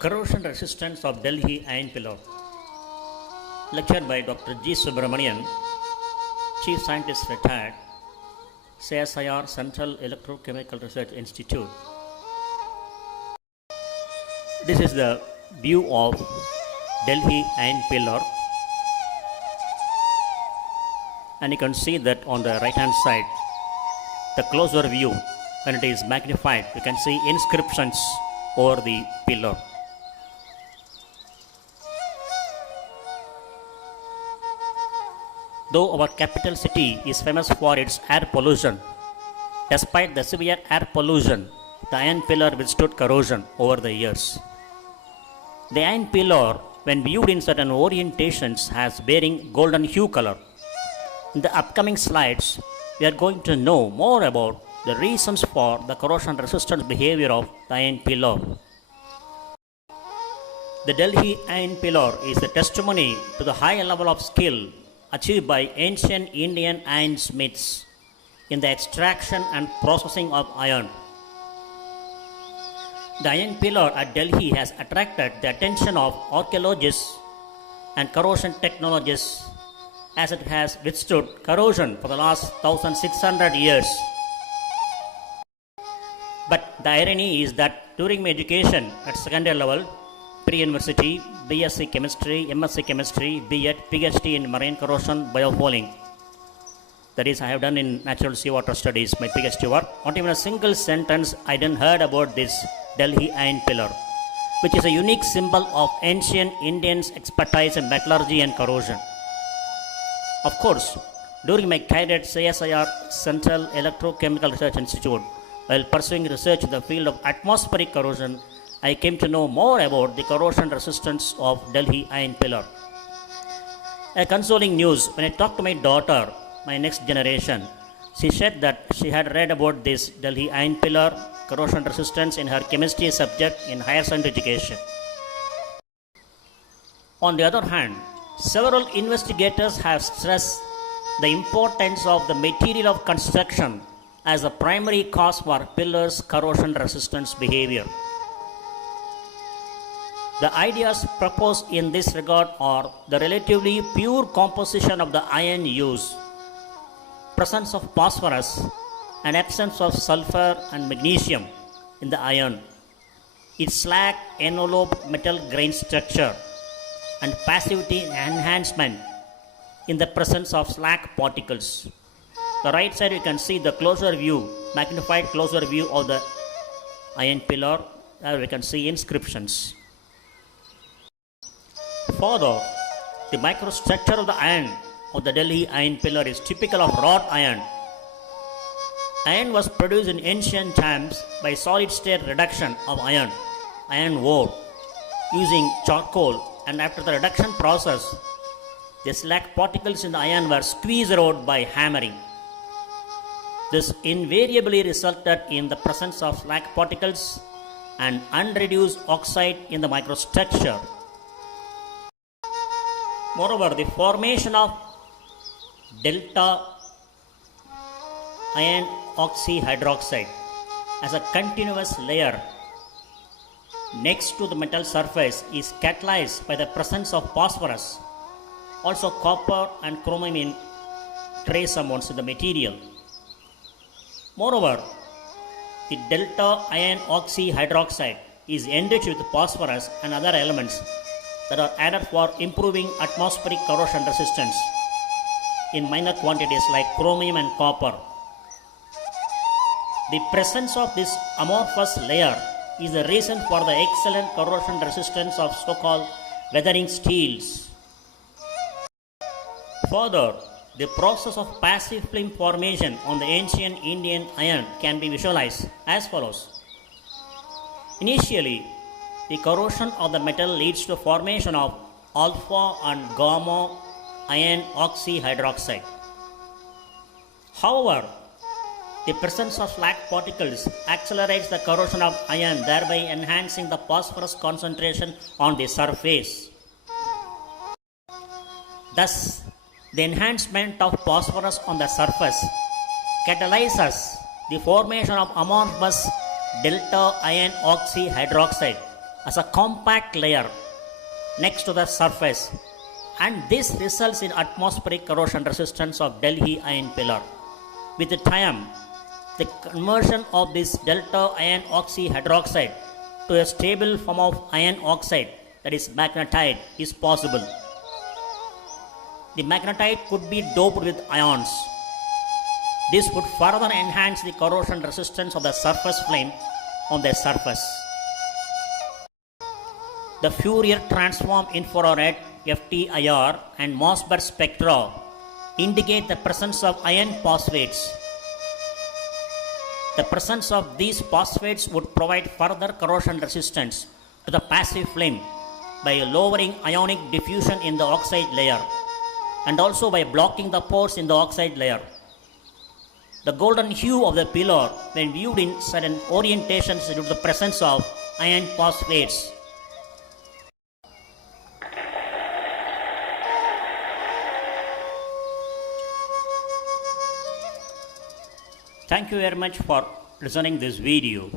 Corrosion resistance of Delhi iron pillar. Lectured by Dr.G.Subramanian, Chief Scientist Retired, CSIR Central Electrochemical Research Institute. This is the view of Delhi iron pillar, and you can see that on the right hand side, the closer view, when it is magnified, you can see inscriptions over the pillar. Though our capital city is famous for its air pollution, despite the severe air pollution, the iron pillar withstood corrosion over the years. The iron pillar, when viewed in certain orientations, has bearing golden hue color. In the upcoming slides, we are going to know more about the reasons for the corrosion resistant behavior of the iron pillar. The Delhi iron pillar is a testimony to the high level of skill achieved by ancient Indian ironsmiths in the extraction and processing of iron. The iron pillar at Delhi has attracted the attention of archaeologists and corrosion technologists, as it has withstood corrosion for the last 1600 years. But the irony is that during my education at secondary level, pre-university, BSc Chemistry, MSc Chemistry, B.Ed, PhD in Marine Corrosion Biofouling. That is, I have done in Natural Seawater Studies, my PhD work. Not even a single sentence I didn't heard about this Delhi iron pillar, which is a unique symbol of ancient Indians' expertise in metallurgy and corrosion. Of course, during my career at CSIR Central Electrochemical Research Institute, while pursuing research in the field of atmospheric corrosion, I came to know more about the corrosion resistance of Delhi iron pillar. A consoling news, when I talked to my daughter, my next generation, she said that she had read about this Delhi iron pillar corrosion resistance in her chemistry subject in higher secondary education. On the other hand, several investigators have stressed the importance of the material of construction as a primary cause for pillars' corrosion resistance behavior. The ideas proposed in this regard are the relatively pure composition of the iron used, presence of phosphorus, and absence of sulphur and magnesium in the iron, its slag-enveloped metal grain structure, and passivity enhancement in the presence of slag particles. The right side you can see the closer view, magnified closer view of the iron pillar. There we can see inscriptions. Further, the microstructure of the iron of the Delhi iron pillar is typical of wrought iron. Iron was produced in ancient times by solid state reduction of iron ore, using charcoal, and after the reduction process, the slag particles in the iron were squeezed out by hammering. This invariably resulted in the presence of slag particles and unreduced oxide in the microstructure. Moreover, the formation of delta iron oxyhydroxide as a continuous layer next to the metal surface is catalyzed by the presence of phosphorus, also copper and chromium in trace amounts in the material. Moreover, the delta iron oxyhydroxide is enriched with phosphorus and other elements that are added for improving atmospheric corrosion resistance in minor quantities like chromium and copper. The presence of this amorphous layer is the reason for the excellent corrosion resistance of so-called weathering steels. Further, the process of passive film formation on the ancient Indian iron can be visualized as follows. Initially, the corrosion of the metal leads to formation of alpha and gamma iron oxyhydroxide. However, the presence of slag particles accelerates the corrosion of iron, thereby enhancing the phosphorus concentration on the surface. Thus, the enhancement of phosphorus on the surface catalyzes the formation of amorphous delta iron oxyhydroxide as a compact layer next to the surface, and this results in atmospheric corrosion resistance of Delhi iron pillar. With the time, the conversion of this delta iron oxyhydroxide to a stable form of iron oxide, that is magnetite, is possible. The magnetite could be doped with ions. This would further enhance the corrosion resistance of the surface flame on the surface. The Fourier transform infrared FTIR and Mossberg spectra indicate the presence of iron phosphates. The presence of these phosphates would provide further corrosion resistance to the passive flame by lowering ionic diffusion in the oxide layer and also by blocking the pores in the oxide layer. The golden hue of the pillar, when viewed in certain orientations, due to the presence of iron phosphates. Thank you very much for listening this video.